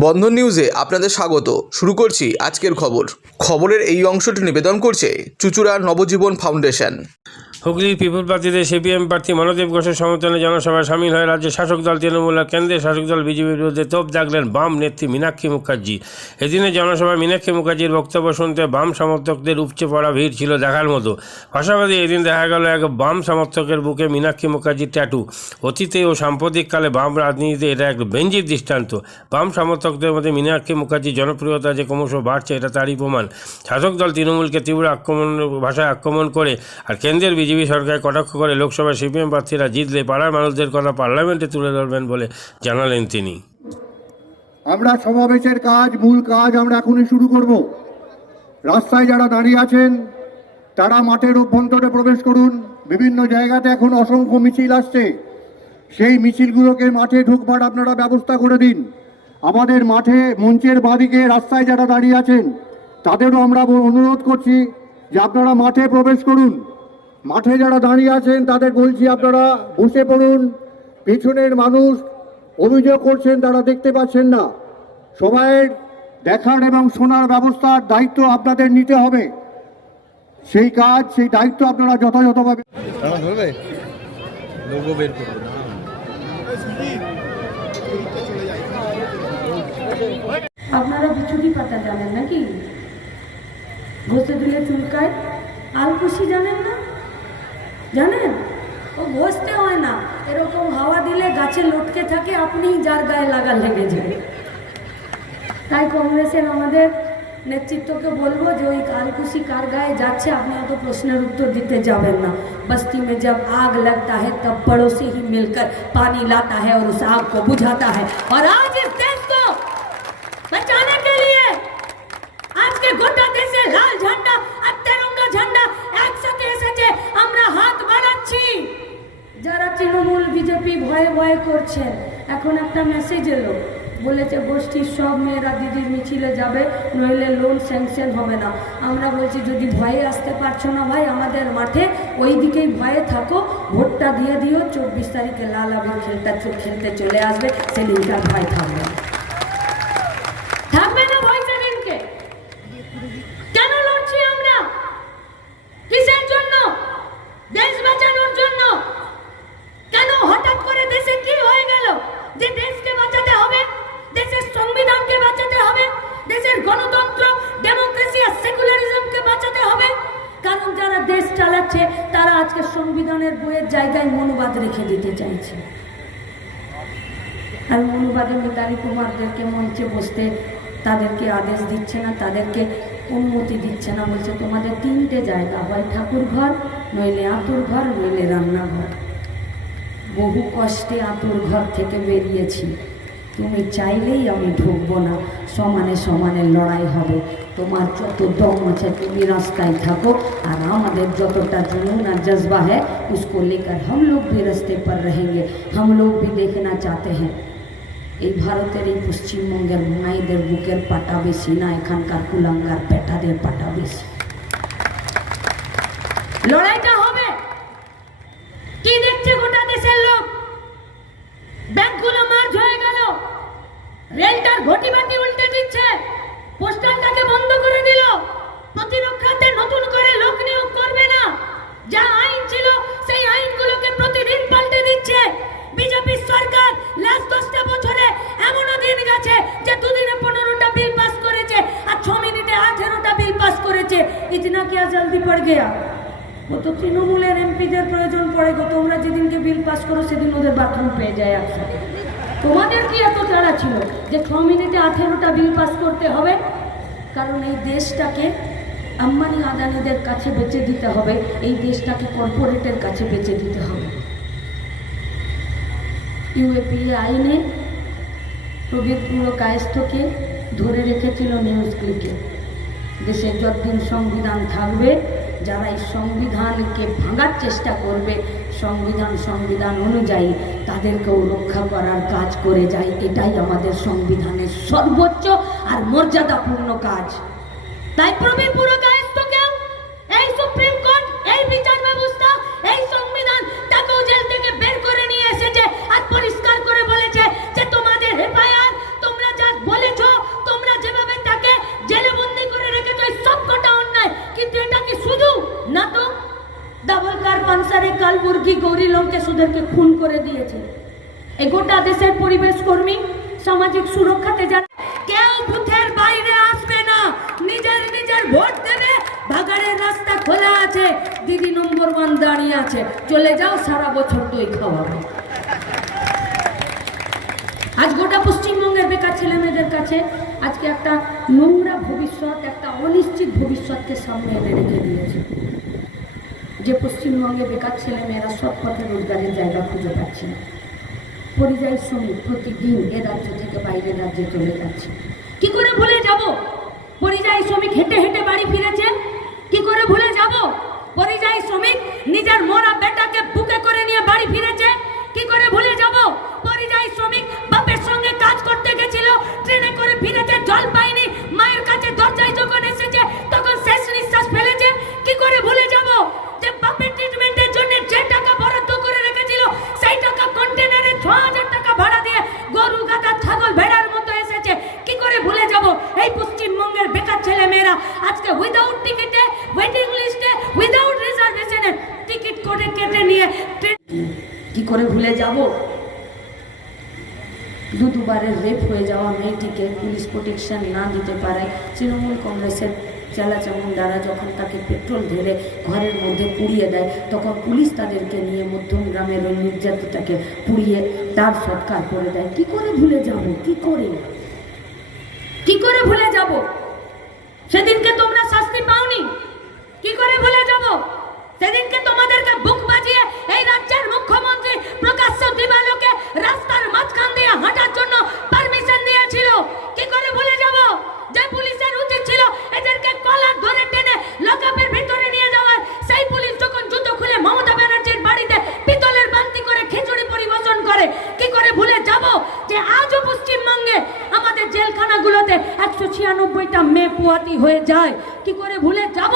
বন্ধন নিউজে আপনাদের স্বাগত। শুরু করছি আজকের খবর। খবরের এই অংশটি নিবেদন করছে চুচুড়া নবজীবন ফাউন্ডেশন। হুগলির পিপুল পার্টিতে সিপিএম প্রার্থী মনোদেব ঘোষের সমর্থনে জনসভায় সামিল হয়ে রাজ্যের শাসক দল, তৃণমূল কেন্দ্রের শাসক দল বিজেপির বিরুদ্ধে তোপ দাগলেন বাম নেত্রী মীনাক্ষী মুখার্জি। এদিনে জনসভায় মীনাক্ষী মুখার্জির বক্তব্য শুনতে বাম সমর্থকদের উপচে পড়া ভিড় ছিল দেখার মতো। পাশাপাশি এদিন দেখা গেল এক বাম সমর্থকের বুকে মীনাক্ষী মুখার্জির ট্যাটু। অতীতে ও সাম্প্রতিককালে বাম রাজনীতিতে এটা এক বেঞ্জির দৃষ্টান্ত। বাম সমর্থকদের মধ্যে মীনাক্ষী মুখার্জির জনপ্রিয়তা যে ক্রমশ বাড়ছে, এটা তারই প্রমাণ। শাসক দল তৃণমূলকে তীব্র আক্রমণ, ভাষায় আক্রমণ করে আর কেন্দ্রের বিজেপি সরকার কটাক্ষ করে লোকসভায় সিপিএম প্রার্থীরা জিতলে পাড়ার মানুষদের কথা পার্লামেন্টে তুলে ধরবেন বলে জানালেন তিনি। আমরা সমাবেশের কাজ, মূল কাজ আমরা এখনই শুরু করব। রাস্তায় যারা দাঁড়িয়ে আছেন, তারা মাঠের অভ্যন্তরে প্রবেশ করুন। বিভিন্ন জায়গাতে এখন অসংখ্য মিছিল আসছে। সেই মিছিলগুলোকে মাঠে ঢুকবার আপনারা ব্যবস্থা করে দিন। আমাদের মাঠে মঞ্চের বাদিকে রাস্তায় যারা দাঁড়িয়ে আছেন, তাদেরও আমরা অনুরোধ করছি যে আপনারা মাঠে প্রবেশ করুন। মাঠে যারা দাঁড়িয়ে আছেন তাদের বলছি আপনারা বসে পড়ুন। পেছনের মানুষ অভিযোগ করছেন তারা দেখতে পাচ্ছেন না। সবাইয়ের দেখার এবং শোনার ব্যবস্থার দায়িত্ব আপনাদের নিতে হবে। সেই কাজ সেই দায়িত্ব আপনারা যথাযথভাবে দাঁড়া ধরবে? লোগো বের করব না। আপনারা বিচুলি পাতা জানেন নাকি? ঘষে দিলে চুলকায়। আলকুশি জানেন না? জানেন ও ঘষতে হয় না এরকম হাওয়া দিলে গাছে লটকে থাকে আপনি যার গায়ে লাগা লেগে যায় তাই কংগ্রেসের আমাদের নেতৃত্বকে বলবো যে ওই কালকুশি কার গায়ে যাচ্ছে আপনি অত প্রশ্নের উত্তর দিতে যাবেন না बस्ती में जब आग लगता है तब पड़ोसी ही मिलकर पानी लाता है और उस आग को बुझाता है और आज তৃণমূল বিজেপি ভয়ে ভয়ে করছে এখন একটা মেসেজ এলো। বলেছে, গোষ্ঠীর সব মেয়েরা দিদির মিছিলে যাবে, নইলে লোন স্যাংশন হবে না। আমরা বলছি, যদি ভয়ে আসতে পারছ না ভাই, আমাদের মাঠে ওই দিকেই ভয়ে থাকো। ভোটটা দিয়ে দিও, চব্বিশ তারিখে লাল আবার খেলতে খেলতে চলে আসবে সেদিনকার ভয় থাকবে না ভয় সেদিনকে কেন লড়ছি আমরা কিসের জন্য দেশ বাঁচানোর জন্য কেন হঠাৎ করে দেশে কি হয়ে গেল যে দেশকে বাঁচাতে হবে দেশের সংবিধানকে বাঁচাতে হবে দেশের গণতন্ত্র ডেমোক্রেসি আর সেকুলারিজমকে বাঁচাতে হবে কারণ যারা দেশ চালাচ্ছে তারা আজকে সংবিধানের বইয়ের জায়গায় মনোবাদ রেখে দিতে চাইছে আর মনুবাদে মিতালি কুমারদেরকে মঞ্চে বসতে তাদেরকে আদেশ দিচ্ছে না তাদেরকে অনুমতি দিচ্ছে না বলছে তোমাদের তিনটে জায়গা হয় ঠাকুর ঘর নইলে আতুর ঘর নইলে রান্নাঘর বহু কষ্টে আতুর ঘর থেকে বেরিয়েছি তুমি চাইলেই আমি ঢুকবো না সমানে সমানে লড়াই হবে তোমার যত দম আছে তুমি রাস্তায় থাকো আর আমাদের যতটা जुनून और जज्बा है उसको लेकर हम लोग भी रास्ते पर रहेंगे हम लोग भी देखना चाहते हैं এই ভারতের এই পশ্চিমবঙ্গের মায়েদের বুকের পাটা বেশি না, এখানকার কুলাঙ্গার পেটাদের পাটা বেশি। লড়াইটা হবে। কি দেখছে গোটা দেশের লোক? ব্যাংকগুলো মার্জ হয়ে গেল। রেলটার ঘটি বাটি উল্টে দিচ্ছে। পোস্টালটাকে বন্ধ করে দিল। প্রতিরক্ষাতে নতুন করে লোক নিয়োগ করবে না। যা আইন ছিল, সেই আইনগুলোকে প্রতিদিন পাল্টে দিচ্ছে। বিজেপি সরকার লাস্ট দশটা বছরে এমনও দিন গেছে যে দুদিনে পনেরোটা বিল পাস করেছে আর ছ মিনিটে আঠেরোটা বিল পাস করেছে। ইতনা কিয়া জলদি পড় গেয়া? ও তো তৃণমূলের এমপিদের প্রয়োজন পড়ে গো। তোমরা যেদিনকে বিল পাস করো, সেদিন ওদের বাথরুম পেয়ে যায় একসাথে। তোমাদের কি এত তাড়া ছিল যে ছ মিনিটে আঠেরোটা বিল পাস করতে হবে? কারণ এই দেশটাকে আম্বানি আদানিদের কাছে বেচে দিতে হবে। এই দেশটাকে কর্পোরেটের কাছে বেচে দিতে হবে। ইউএপিএ আইনে প্রবীর পুরো কায়স্থকে ধরে রেখেছিল নিউজ ক্লিকে দেশে যতদিন সংবিধান থাকবে, যারা এই সংবিধানকে ভাঙার চেষ্টা করবে, সংবিধান সংবিধান অনুযায়ী তাদেরকেও রক্ষা করার কাজ করে যায়। এটাই আমাদের সংবিধানের সর্বোচ্চ আর মর্যাদাপূর্ণ কাজ। তাই প্রবীর পুরো কালবুর্গি গৌরী লঙ্কেশ ওদেরকে খুন করে দিয়েছে। এই গোটা দেশের পরিবেশ কর্মী, সামাজিক সুরক্ষাতে যারা কেউ বুথের বাইরে আসবে না। নিজের নিজের ভোট দেবে। ভাগাড়ের রাস্তা খোলা আছে। দিদি নম্বর ওয়ান দাঁড়িয়ে আছে। চলে যাও সারা বছর দই খাওয়াবে। আজ গোটা পশ্চিমবঙ্গের বেকার ছেলে মেয়েদের কাছে আজকে একটা নোংরা ভবিষ্যৎ, একটা অনিশ্চিত ভবিষ্যৎকে সামনে এনে রেখে দিয়েছে। যে পশ্চিমবঙ্গে বেকার ছেলে মেয়েরা সৎ পথে রোজগারের জায়গা খুঁজে পাচ্ছে না। পরিযায়ী শ্রমিক প্রতিদিন এ রাজ্য থেকে বাইরে রাজ্যে চলে যাচ্ছে। কি করে ভুলে যাব? পরিযায়ী শ্রমিক হেঁটে হেঁটে বাড়ি ফিরেছেন কি করে ভুলে যাব? পরিযায়ী শ্রমিক নিজের মরা বেটাকে বুকে করে নিয়ে বাড়ি ফিরেছে। কি করে ভুলে যাব? প্রোটেকশন না দিতে পারায় তৃণমূল কংগ্রেসের চালা চামুন্ডারা যখন তাকে পেট্রোল ঢেলে ঘরের মধ্যে পুড়িয়ে দেয়, তখন পুলিশ তাদেরকে নিয়ে মধ্যম গ্রামের ওই নির্যাতিতাকে পুড়িয়ে তার সৎকার করে দেয়। কি করে ভুলে যাব? কি করে? কি করে ভুলে যাব সেদিনকে তোমরা শাস্তি পাওনি কি করে ভুলে যাব সেদিনকে তোমাদেরকে বুক বাজিয়ে এই রাজ্যের মুখ্যমন্ত্রী প্রকাশ্য দিবালোকে রাস্তার মাঝখান দিয়ে হাঁটার জন্য পারমিশন দিয়েছিল কি করে ভুলে যাব যে পুলিশের উচিত ছিল এদেরকে কলার ধরে টেনে লকআপের ভিতরে নিয়ে যাওয়ার সেই পুলিশ যখন জুতো খুলে মমতা ব্যানার্জির বাড়িতে পিতলের বান্তি করে খিচুড়ি পরিবেশন করে কি করে ভুলে যাব যে আজও পশ্চিমবঙ্গে আমাদের জেলখানাগুলোতে একশো ছিয়ানব্বইটা মেয়ে পুয়াতি হয়ে যায়। কি করে ভুলে যাব?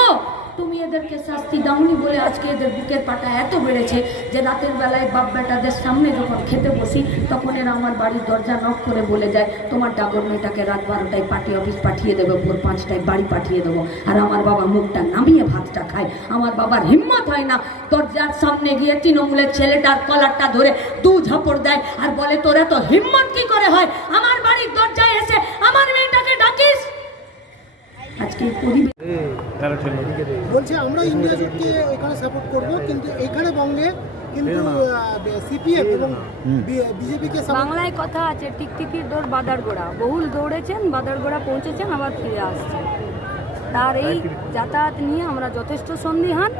তুমি এদেরকে শাস্তি দাওনি বলে আজকে এদের বুকের পাটা এত বেড়েছে যে রাতের বেলায় বাপ বেটাদের সামনে যখন খেতে বসি, তখন এরা আমার বাড়ির দরজা নক করে বলে যায়, তোমার ডাগর মেয়েটাকে রাত বারোটায় পার্টি অফিস পাঠিয়ে দেবো, ভোর পাঁচটায় বাড়ি পাঠিয়ে দেবো। আর আমার বাবা মুখটা নামিয়ে ভাতটা খায়। আমার বাবার হিম্মত হয় না। দরজার সামনে গিয়ে তৃণমূলের ছেলেটার কলারটা ধরে দু ঝাপড় দেয় আর বলে, তোরা তো হিম্মত কি করে হয় আমার বাড়ির দরজায় এসে আমার মেয়েটাকে ডাকিস আজকে এই পরিবেশ তারা ঠেলে বলছে আমরা ইন্ডিয়া জোটকে এখানে সাপোর্ট করব কিন্তু এখানে বঙ্গে কিন্তু সিপিএম এবং বিজেপিকে বাংলায় কথা আছে টিকটিকির দৌড় বাদারগোড়া বহুল দৌড়েছেন বাদারগোড়া পৌঁছেছেন আবার ফিরে আসছেন। তার এই যাতায়াত নিয়ে আমরা যথেষ্ট সন্দিহান।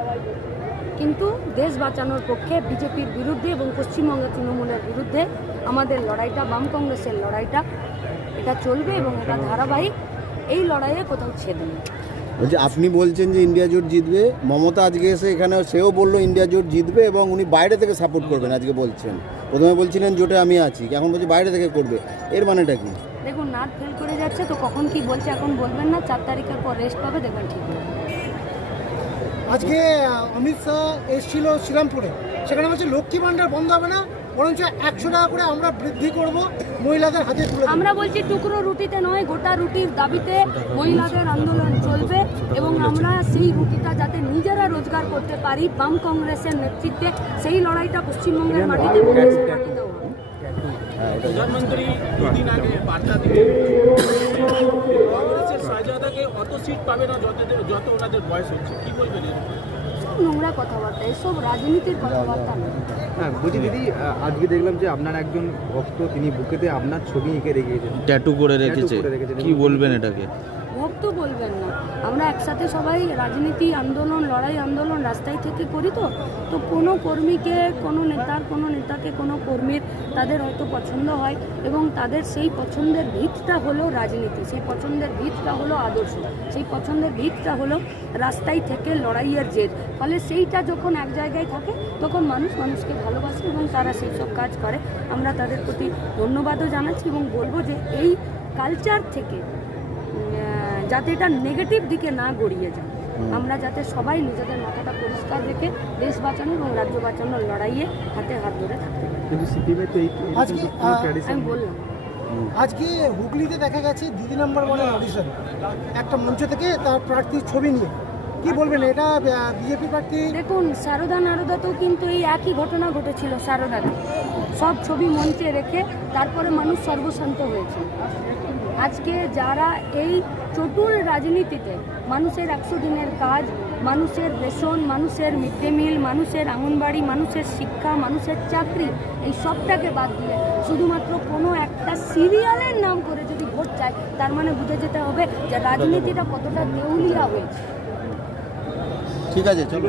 কিন্তু দেশ বাঁচানোর পক্ষে বিজেপির বিরুদ্ধে এবং পশ্চিমবঙ্গের তৃণমূলের বিরুদ্ধে আমাদের লড়াইটা বাম কংগ্রেসের লড়াইটা এটা চলবে এবং এটা ধারাবাহিক। এই লড়াইয়ে কোথাও ছেদ নেই। বলছি আপনি বলছেন যে ইন্ডিয়া জোট জিতবে। মমতা আজকে এসে এখানে সেও বলল ইন্ডিয়া জোট জিতবে এবং উনি বাইরে থেকে সাপোর্ট করবেন আজকে বলছেন। প্রথমে বলছিলেন জোটে আমি আছি। এখন বলছি বাইরে থেকে করবে। এর মানেটা কি? দেখুন নাট ফেল করে যাচ্ছে তো কখন কি বলছে এখন বলবেন না। চার তারিখের পর রেস্ট পাবে দেখবেন ঠিক আজকে অমিত শাহ এসেছিল শ্রীরামপুরে। সেখানে বলছে লক্ষ্মী ভাণ্ডার বন্ধ হবে না বরঞ্চ একশো টাকা করে আমরা বৃদ্ধি করব মহিলাদের হাতে তুলে আমরা বলছি টুকরো রুটিতে নয় গোটা রুটির দাবিতে মহিলাদের আন্দোলন চলবে। এবং আমরা সেই রুটিটা যাতে নিজেরা রোজগার করতে পারি বাম কংগ্রেসের নেতৃত্বে সেই লড়াইটা পশ্চিমবঙ্গের মাটিতে কংগ্রেসের মাটিতেও প্রধানমন্ত্রী দুদিন আগে বার্তা দিলেন। কংগ্রেসের শাহজাদাকে অত সিট পাবে না যত যত ওনাদের বয়স হচ্ছে। কি বলবেন নোংরা কথাবার্তা এসব রাজনীতির কথাবার্তা হ্যাঁ বলছি দিদি আজকে দেখলাম যে আপনার একজন ভক্ত তিনি বুকেতে আপনার ছবি এঁকে রেখেছেন। ট্যাটু করে রেখেছে। করে রেখেছে। কি বলবেন এটাকে? ভক্ত বলবেন না। আমরা একসাথে সবাই রাজনীতি আন্দোলন, লড়াই আন্দোলন রাস্তায় থেকে করি তো। তো কোনো কর্মীকে, কোনো নেতার, কোনো নেতাকে, কোনো কর্মীর তাদের হয়তো পছন্দ হয় এবং তাদের সেই পছন্দের ভিতটা হলো রাজনীতি, সেই পছন্দের ভিতটা হলো আদর্শ, সেই পছন্দের ভিতটা হলো রাস্তায় থেকে লড়াইয়ের জেদ ফলে সেইটা যখন এক জায়গায় থাকে, তখন মানুষ মানুষকে ভালোবাসে এবং তারা সেই সব কাজ করে। আমরা তাদের প্রতি ধন্যবাদও জানাচ্ছি এবং বলব যে এই কালচার থেকে যাতে এটা নেগেটিভ দিকে না গড়িয়ে যায়। আমরা যাতে সবাই নিজেদের মাথাটা পরিষ্কার রেখে দেশ বাঁচানো এবং রাজ্য বাঁচানোর লড়াইয়ে হাতে হাত ধরে থাকতে পারি। আমি বললাম। আজকে হুগলিতে দেখা গেছে দিদি নাম্বার ওয়ানের অডিশন একটা মঞ্চ থেকে তার প্রার্থীর ছবি নিয়ে। কি কি বলবেন এটা বিজেপি প্রার্থী? দেখুন সারদা নারদাতেও কিন্তু এই একই ঘটনা ঘটেছিল সারদাতে। সব ছবি মঞ্চে রেখে তারপরে মানুষ সর্বশান্ত হয়েছে। আজকে যারা এই চটুল রাজনীতিতে মানুষের একশো দিনের কাজ, মানুষের রেশন, মানুষের মিড ডে মিল, মানুষের আঙ্গনবাড়ি, মানুষের শিক্ষা, মানুষের চাকরি, এই সবটাকে বাদ দিয়ে শুধুমাত্র কোনো একটা সিরিয়ালের নাম করে যদি ভোট চায়, তার মানে বুঝে যেতে হবে যে রাজনীতিটা কতটা দেউলিয়া হয়েছে। ঠিক আছে চলো